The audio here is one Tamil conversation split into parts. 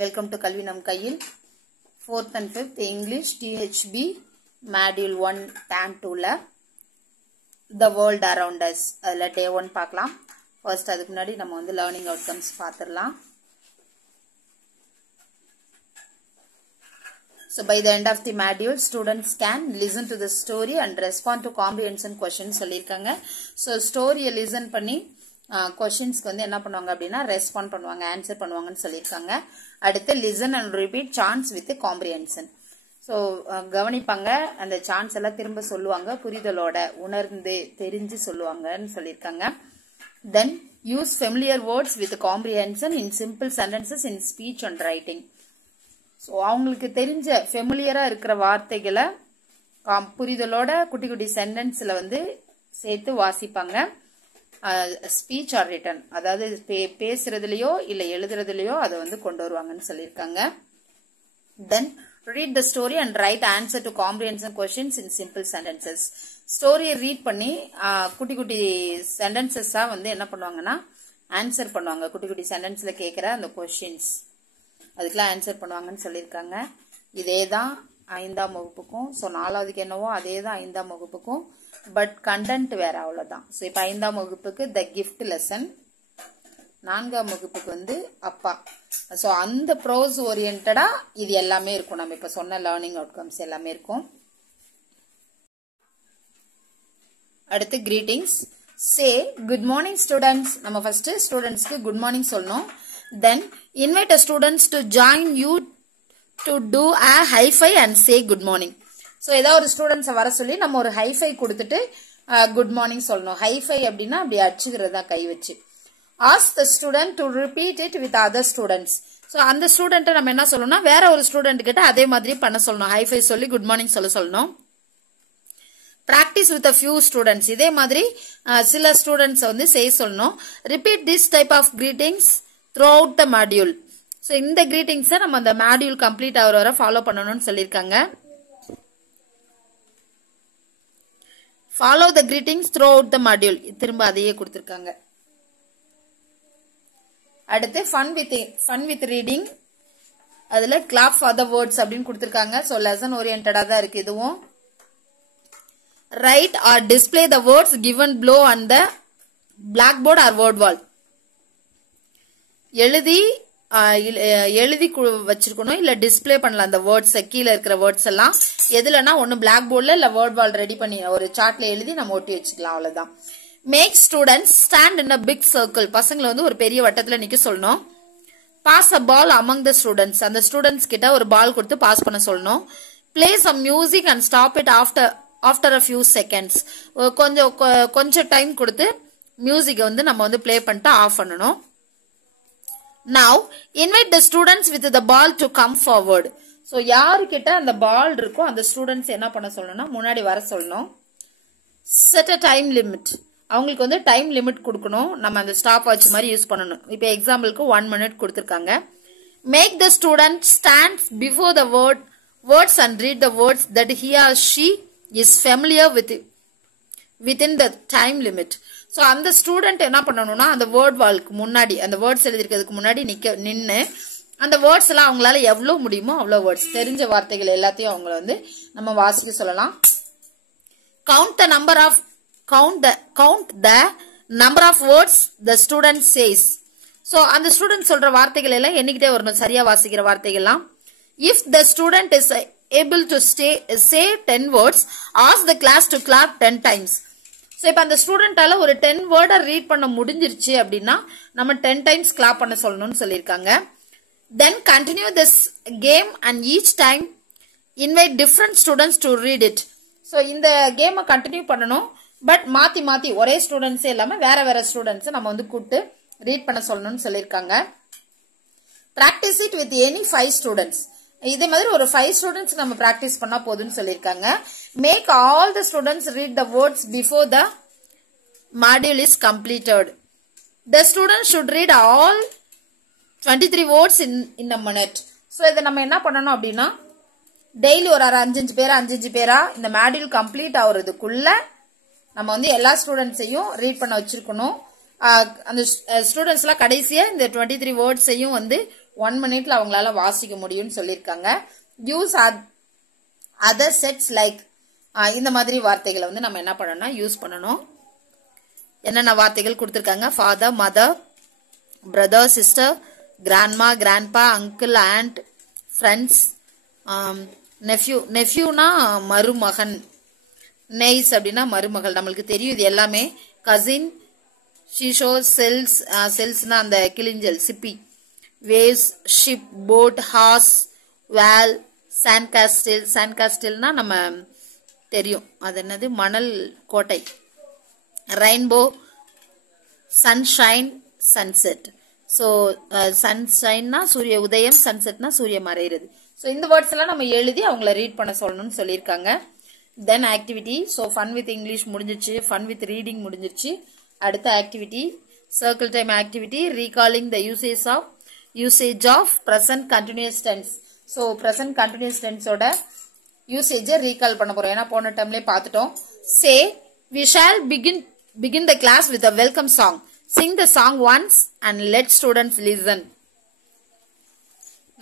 Welcome to Kalvi Nam Kayil 4th and 5th English THB Module 1 Term 2 la The World Around Us adula day 1 paakalam. First adukku munadi nama vandu learning outcomes paathiralam. So by the end of the module students can listen to the story and respond to comprehension questions சொல்லிருக்காங்க. So story listen பண்ணி questions வந்து என்ன பண்ணுவாங்க அப்படினா ரெஸ்பாண்ட் பண்ணுவாங்க ஆன்சர் பண்ணுவாங்கன்னு சொல்லிருக்காங்க. அடுத்து listen and repeat chants with comprehension. So கவனிப்பாங்க அந்த சான்ஸ் எல்லாம் திரும்ப சொல்லுவாங்க புரிதலோட உணர்ந்து தெரிஞ்சு சொல்லுவாங்கன்னு சொல்லிருக்காங்க. Then use familiar words with comprehension in simple sentences in speech and writing. So அவங்களுக்கு தெரிஞ்ச ஃபெமிலியரா இருக்கிற வார்த்தைகளை புரிதலோட குட்டி குட்டி சென்டென்ஸ்ல வந்து சேர்த்து வாசிப்பாங்க. ஸ்பீச் ஆர் ரிட்டன் அதாவது பேசுறதுலயோ இல்ல எழுதுறதுலயோ அதை வந்து கொண்டு வருவாங்கன்னு சொல்லியிருக்காங்க. தென் read the story and write answer to comprehension questions in simple sentences. ஸ்டோரியை ரீட் பண்ணி குட்டி குட்டி சென்டென்சஸா வந்து என்ன பண்ணுவாங்கன்னா ஆன்சர் பண்ணுவாங்க. குட்டி குட்டி சென்டென்ஸ்ல கேட்கிற அந்த கொஸ்டின்ஸ் அதுக்கெல்லாம் ஆன்சர் பண்ணுவாங்கன்னு சொல்லியிருக்காங்க. இதே தான் 5ஆம் வகுப்புக்கும். ஸோ 4வதுக்கு என்னவோ அதே தான் 5ஆம் வகுப்புக்கும். பட் கண்டென்ட் வேற அவ்வளவுதான். ஸோ இப்போ 5ஆம் வகுப்புக்கு த கிஃப்ட் லெசன், 4ஆம் வகுப்புக்கு வந்து அப்பா. ஸோ அந்த ப்ரோஸ் ஓரியன்டா இது எல்லாமே இருக்கும். நம்ம இப்ப சொன்ன லேர்னிங் அவுட்கம்ஸ் எல்லாமே இருக்கும். அடுத்து கிரீட்டிங்ஸ். சே குட் மார்னிங் ஸ்டூடெண்ட்ஸ். நம்ம ஃபர்ஸ்ட் ஸ்டூடெண்ட்ஸ்க்கு குட் மார்னிங் சொல்லணும். Then invite the students to join you to do a high five and say good morning. So ஏதாவது ஒரு ஸ்டூடெண்ட்ஸை வர சொல்லி நம்ம ஒரு ஹை ஃபை கொடுத்துட்டு குட் மார்னிங் சொல்லணும். ஹை ஃபை அப்படின்னா அப்படி அடிச்சுக்கிறதா கை வச்சு. Ask the student to repeat it with other students. So அந்த ஸ்டூடெண்ட்டை நம்ம என்ன சொல்லணும்னா வேற ஒரு ஸ்டூடெண்ட் கிட்ட அதே மாதிரி பண்ண சொல்லணும். ஹை ஃபை சொல்லி குட் மார்னிங் சொல்லணும். Practice with a few students. இதே மாதிரி சில ஸ்டூடெண்ட்ஸ் வந்து செய்ய சொல்லணும். Repeat this type of greetings throughout the module. So இந்த greetings நம்ம அந்த module complete ஆகுற வரை ஃபாலோ பண்ணணும்னு சொல்லிருக்காங்க. Follow the greetings throughout the module. திரும்ப அதையே கொடுத்திருக்காங்க. அடுத்து fun with reading. அதுல clap for the words அப்படின்னு கொடுத்திருக்காங்க. So lesson oriented தான் இருக்கு இதுவும். Write or display the words given below on the blackboard or word wall. எழுதி வச்சிருக்கணும் இல்ல டிஸ்பிளே பண்ணலாம். அந்த வேர்ட்ஸ் கீழே இருக்கிற வேர்ட்ஸ் எல்லாம் எதுலன்னா ஒன்னு பிளாக் போர்ட்ல இல்ல வேர்ட் வால் ரெடி பண்ணி ஒரு சார்ட்ல எழுதி நம்ம ஒட்டி வச்சுக்கலாம். அவ்வளவுதான். Make students stand in a big circle. பசங்களை வந்து ஒரு பெரிய வட்டத்துல நிக்க சொல்லணும். Pass a ball among the students. அந்த ஸ்டூடெண்ட்ஸ் கிட்ட ஒரு பால் கொடுத்து பாஸ் பண்ண சொல்லணும். Play some music and stop it after a few seconds. கொஞ்சம் டைம் கொடுத்து மியூசிக் வந்து நம்ம வந்து பிளே பண்ணிட்டு ஆஃப் பண்ணணும். Now invite the students with the ball to come forward. So யாருக்கிட்ட அந்த பால் இருக்கோ அந்த ஸ்டூடெண்ட்ஸ் என்ன பண்ண சொல்லணும்னா முன்னாடி வர சொல்லணும். Set a time limit. அவங்களுக்கு வந்து டைம் லிமிட் கொடுக்கணும். நம்ம அந்த ஸ்டாப் வாட்ச் மாதிரி யூஸ் பண்ணணும். இப்போ எக்ஸாம்பிளுக்கு 1 minute கொடுத்திருக்காங்க. Make the student stand before the words and read the words that he or she is familiar with within the time limit. So அந்த ஸ்டூடெண்ட் என்ன பண்ணணும்னா அந்த வேர்ட் வால்க்கு முன்னாடி அந்த வேர்ட்ஸ் எழுதிருக்கிறதுக்கு முன்னாடி நின்னு அந்த வேர்ட்ஸ் எல்லாம் அவங்களால எவ்வளவு முடியுமோ அவ்வளவு வேர்ட்ஸ் தெரிஞ்ச வார்த்தைகள் எல்லாத்தையும் அவங்கள வந்து நம்ம வாசிக்க சொல்லலாம். Count the number of words the student says. So அந்த ஸ்டூடெண்ட் சொல்ற வார்த்தைகள் எல்லாம் எண்ணிக்கிட்டே வரணும். சரியா வாசிக்கிற வார்த்தைகள்லாம். If the student is able to say 10 words, ask the class to clap 10 times. So இப்ப அந்த ஸ்டூடெண்டால ஒரு 10 வேர்டை ரீட் பண்ண முடிஞ்சிருச்சு அப்படின்னா நம்ம 10 டைம்ஸ் கிளாப் பண்ண சொல்லணும்னு சொல்லியிருக்காங்க. Then continue this game and each time invite different students to read it. So இந்த கேமை கண்டினியூ பண்ணணும். பட் மாத்தி ஒரே ஸ்டூடெண்ட்ஸே இல்லாம வேற ஸ்டூடெண்ட்ஸ் நம்ம வந்து கூப்பிட்டு ரீட் பண்ண சொல்லணும்னு சொல்லியிருக்காங்க. Practice it with any 5 students. இதே மாதிரி ஒரு 5 ஸ்டூடெண்ட்ஸ் நம்ம பிராக்டிஸ் பண்ணா போதும்னு சொல்லியிருக்காங்க. Make all the students read the words before the module is completed. The students should read all 23 words in a minute. So இதை நம்ம என்ன பண்ணணும் அப்படின்னா டெய்லி ஒரு 5 பேரா இந்த மாடியூல் கம்ப்ளீட் ஆகுறதுக்குள்ள நம்ம வந்து எல்லா ஸ்டூடெண்ட்ஸையும் ரீட் பண்ண வச்சிருக்கணும். அந்த ஸ்டூடெண்ட்ஸ் எல்லாம் கடைசியா இந்த 23 வேர்ட்ஸையும் வந்து 1 minute அவங்களால வாசிக்க முடியும்னு சொல்லியிருக்காங்க. யூஸ் அதர் செட்ஸ் லைக் இந்த மாதிரி வார்த்தைகளை வந்து நம்ம என்ன பண்ணணும்னா யூஸ் பண்ணணும். என்னென்ன வார்த்தைகள் கொடுத்துருக்காங்க? Father, mother, brother, sister, grandma, grandpa, uncle, aunt, friends, nephew. நெஃப்யூனா மருமகன், நெய்ஸ் அப்படின்னா மருமகள், நம்மளுக்கு தெரியும் இது எல்லாமே. கசின், ஷிஷோ, செல்ஸ், செல்ஸ்னா அந்த கிளிஞ்சல், சிப்பி. வேவ்ஸ், ஷிப், போட், ஹார்ஸ், வேல், சாண்ட் காஸ்டில். சாண்ட் காஸ்டில்னா நம்ம தெரியும், அது என்னது, மணல் கோட்டை. Rainbow, sunshine, sunset. ஸோ சன்ஷைன்னா சூரிய உதயம், சன்செட்னா சூரிய மறைகிறது. ஸோ இந்த வேர்ட்ஸ் எல்லாம் நம்ம எழுதி அவங்கள ரீட் பண்ண சொல்லணும்னு சொல்லியிருக்காங்க. Then activity. So fun with English முடிஞ்சிருச்சு, ஃபன் வித் ரீடிங் முடிஞ்சிருச்சு. அடுத்த activity circle time activity, recalling the usage of present continuous tense. So present continuous டென்ஸோட யூசேஜை ரீகால் பண்ண போறோம். ஏன்னா போன டைம்லேயே பார்த்துட்டோம். சே we shall begin the class with a welcome song. Sing the song once and let students listen.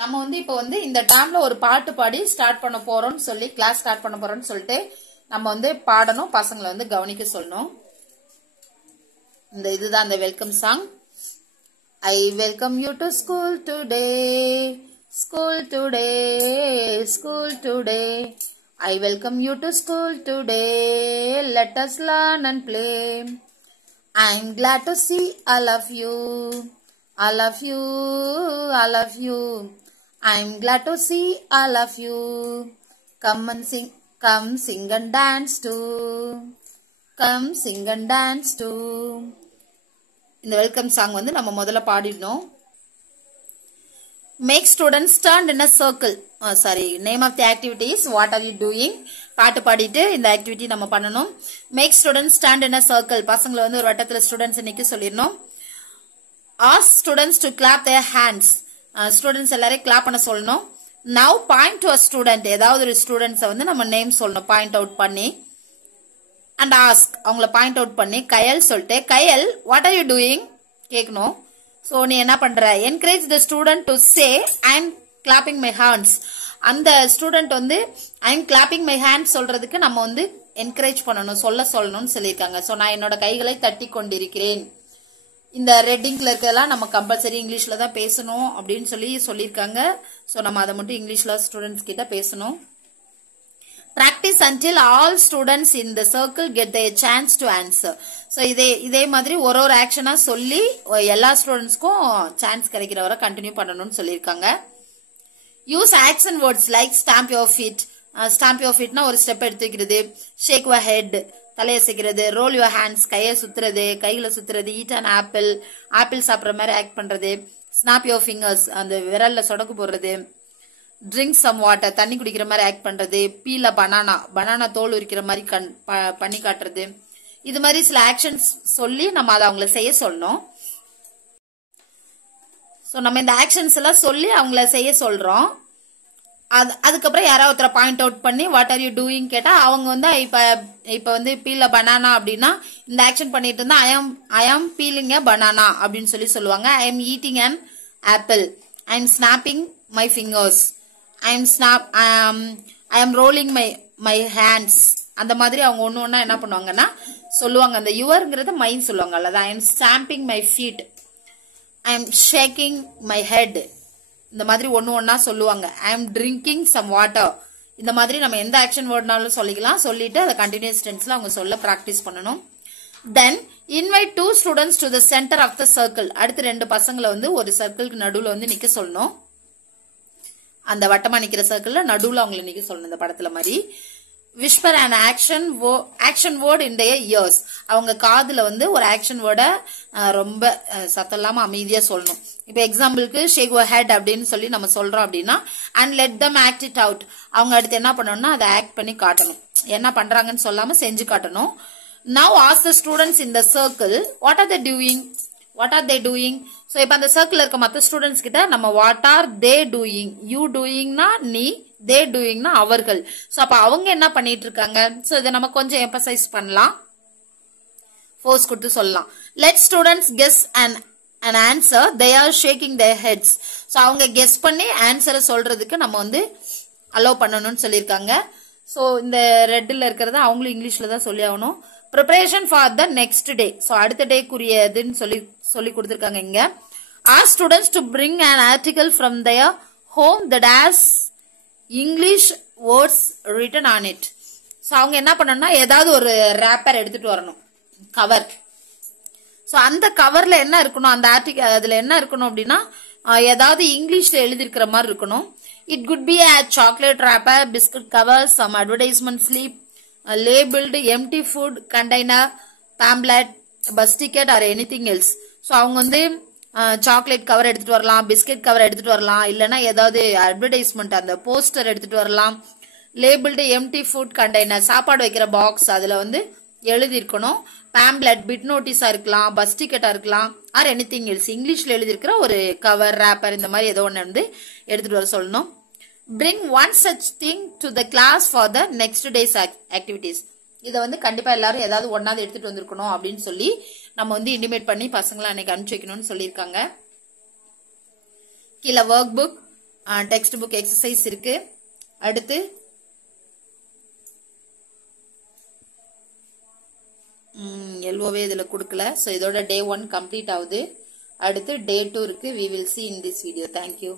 நம்ம வந்து இப்போ வந்து இந்த டைம்ல ஒரு பாட்டு பாடி ஸ்டார்ட் பண்ண போறோம்னு சொல்லி கிளாஸ் ஸ்டார்ட் பண்ண போறோம்னு சொல்லிட்டு நம்ம வந்து பாடணும், பசங்களை வந்து கவனிக்க சொல்லணும். இந்த இதுதான் அந்த welcome song. I welcome you to school today, school today, school today. I welcome you to school today. Let us learn and play. I'm glad to see all of you, all of you, all of you. I'm glad to see all of you. Come and sing, come sing and dance too. Come sing and dance too. இந்த வெல்கம் சாங் வந்து நம்ம முதல்ல பாடிடணும். Make students stand in a circle. Name of the activity is what are you doing? பாட்டு பாடிட்டு இந்த ஆக்டிவிட்டி நம்ம பண்ணணும். Make students stand in a circle. பசங்களை வந்து ஒரு வட்டத்துல ஸ்டூடெண்ட்ஸ் நிக்க சொல்லிடணும். Ask students to clap their hands. Students எல்லாரையும் கிளாப் பண்ண சொல்லணும். Now point to a student. ஏதாவது ஒரு ஸ்டூடெண்ட்ஸை வந்து நம்ம நேம் சொல்லணும், பாயிண்ட் அவுட் பண்ணி. And ask, அவங்கள பாயிண்ட் அவுட் பண்ணி கயல் சொல்லிட்டு, கயல் what are you doing கேட்கணும். ஸோ நீ என்ன பண்ற? Encourage the student to say I am clapping my hands. அந்த ஸ்டூடெண்ட் வந்து I am clapping my hands சொல்றதுக்கு நம்ம வந்து என்கரேஜ் பண்ணணும், சொல்லணும்னு சொல்லியிருக்காங்க. ஸோ நான் என்னோட கைகளை தட்டி கொண்டிருக்கிறேன். இந்த ரெட்டிங்ல இருக்கிறதெல்லாம் நம்ம கம்பல்சரி இங்கிலீஷ்ல தான் பேசணும் அப்படின்னு சொல்லியிருக்காங்க. ஸோ நம்ம அதை மட்டும் இங்கிலீஷ்ல ஸ்டூடெண்ட்ஸ் கிட்ட பேசணும். Practice until all students in the circle get their chance to answer. So இதே மாதிரி ஒரு ஆக்ஷனா சொல்லி எல்லா ஸ்டூடெண்ட்ஸ்க்கும் சான்ஸ் கிடைக்கிற வரை கண்டினியூ பண்ணணும்னு சொல்லியிருக்காங்க. Use action words like stamp your feet. Stamp your ஃபீட்னா ஒரு ஸ்டெப் எடுத்து வைக்கிறது, ஷேக் யுவர் ஹெட் தலையை செய்கிறது, ரோல் யுவர் ஹேண்ட்ஸ் கையை சுத்துறது, கைகளை சுத்துறது, ஈட் அண்ட் ஆப்பிள் சாப்பிட்ற மாதிரி ஆக்ட் பண்றது, ஸ்னாப் யுவர் ஃபிங்கர்ஸ் அந்த விரல்ல சொடக்கு போடுறது, ட்ரிங்க் சம் வாட்டர் தண்ணி குடிக்கிற மாதிரி ஆக்ட் பண்றது, பீல பனானா தோல் உரிக்கிற மாதிரி பண்ணி காட்டுறது. இது மாதிரி சில ஆக்ஷன்ஸ் சொல்லி நம்ம அதை அவங்கள செய்ய சொல்லணும். ஸோ நம்ம இந்த ஆக்ஷன்ஸ் எல்லாம் சொல்லி அவங்கள செய்ய சொல்றோம். அதுக்கப்புறம் யாராவது ஒருத்தர பாயிண்ட் அவுட் பண்ணி வாட் ஆர் யூ டூயிங் கேட்டா அவங்க வந்து இப்ப வந்து பீல பனானா அப்படின்னா இந்த ஆக்ஷன் பண்ணிட்டு இருந்தா ஐ ஆம் பீலிங் எ பனானா அப்படின்னு சொல்லுவாங்க. ஐ ஆம் ஈட்டிங் அன் ஆப்பிள், ஐ ஆம் snapping my fingers, I am rolling my hands. அந்த மாதிரி அவங்க ஒண்ணு என்ன பண்ணுவாங்கன்னா சொல்லுவாங்க. அந்த யுவர்ங்கிறத மைண்ட் சொல்லுவாங்க. அல்லது I am stamping my feet, I am shaking my head. இந்த மாதிரி ஒண்ணா சொல்லுவாங்க. I am drinking some water. இந்த மாதிரி நம்ம எந்த ஆக்ஷன் வேர்ட்னாலும் சொல்லிக்கலாம். சொல்லிட்டு அதை கண்டினியூஸ் டென்ஸ்ல அவங்க சொல்ல பிராக்டிஸ் பண்ணணும். Then invite 2 students to the center of the circle. அடுத்து 2 பசங்களை வந்து ஒரு சர்க்கிளுக்கு நடுவுல வந்து நிக்க சொல்லணும். அந்த வட்டமா நிக்கிற சர்க்கிள்ல நடுவுல அவங்களை நிக்க சொல்லணும். இந்த படத்துல மாதிரி whisper and action word in their ears. அவங்க காதுல வந்து ஒரு ஆக்ஷன் வேர்டை ரொம்ப சத்தம் இல்லாம அமைதியா சொல்லணும். இப்ப எக்ஸாம்பிளுக்கு ஷேக் யுவர் ஹெட் அப்படின்னு சொல்லி நம்ம சொல்றோம் அப்படின்னா and let them act it out. அவங்க அடுத்து என்ன பண்ணணும்னா அதை ஆக்ட் பண்ணி காட்டணும். என்ன பண்றாங்கன்னு சொல்லாம செஞ்சு காட்டணும். Now ask the students in the circle what are they doing? What are they doing? So இப்ப அந்த சர்க்கிள் இருக்க மற்ற ஸ்டூடெண்ட்ஸ் கிட்ட நம்ம what are they doing, you டூயிங்னா நீ, தே டூயிங்னா அவர்கள். சோ அப்ப அவங்க என்ன பண்ணிட்டு இருக்காங்க. சோ இதை நம்ம கொஞ்சம் எம்பசைஸ் பண்ணலாம், ஃபோர்ஸ் கொடுத்து சொல்லலாம். Let students guess and an answer, they are shaking their heads. So அவங்க கெஸ் பண்ணி ஆன்சரை சொல்றதுக்கு நம்ம வந்து அலோவ் பண்ணணும்னு சொல்லியிருக்காங்க. ஸோ இந்த ரெட்டில் இருக்கிறத அவங்களும் இங்கிலீஷ்ல தான் சொல்லி ஆகணும். Preparation for the next day. So அடுத்த டேக்குரியதுன்னு சொல்லி கொடுத்துருக்காங்க இங்க. Ask students to bring an article from their home that has English words written on it. So அவங்க என்ன பண்ணணும்னா ஏதாவது ஒரு ரேப்பர் எடுத்துட்டு வரணும், கவர். ஸோ அந்த கவர்ல என்ன இருக்கணும், அந்த ஆர்டிகல் அதுல என்ன இருக்கணும் அப்படின்னா ஏதாவது இங்கிலீஷ்ல எழுதிருக்கிற மாதிரி இருக்கணும். It could be a chocolate wrapper, biscuit cover, some advertisement slip, labeled empty food container, pamphlet, bus ticket or anything else. So அவங்க வந்து சாக்லேட் கவர் எடுத்துட்டு வரலாம், பிஸ்கெட் கவர் எடுத்துட்டு வரலாம், இல்லைன்னா ஏதாவது அட்வர்டைஸ்மெண்ட் அந்த போஸ்டர் எடுத்துட்டு வரலாம். லேபிள்டு எம்டி ஃபுட் கண்டெய்னர், சாப்பாடு வைக்கிற பாக்ஸ், அதுல வந்து எழுதி இருக்கணும். பேம்ப்ளெட், பிட் நோட்டீஸா இருக்கலாம், பஸ் டிக்கெட்டா இருக்கலாம், ஆர் எனிதிங் எல்ஸ், இங்கிலீஷ்ல எழுதிருக்கிற ஒரு கவர், ரேப்பர், இந்த மாதிரி ஏதோ ஒன்று வந்து எடுத்துட்டு வர சொல்லணும். Bring one such thing to the class for the next day's activities. இதை வந்து கண்டிப்பா எல்லாரும் ஏதாவது ஒன்னாவது எடுத்துட்டு வந்திருக்கணும் அப்படின்னு சொல்லி நம்ம வந்து இன்டிமேட் பண்ணி பசங்களை அன்னைக்கு அனுப்பிச்சு வைக்கணும்னு சொல்லியிருக்காங்க. கீழே work book, text book, exercise இருக்கு. அடுத்து எல்ஓவே இதுல கொடுக்கல. ஸோ இதோட day 1 கம்ப்ளீட் ஆகுது. அடுத்து day 2 இருக்கு. We will see in this video. Thank you.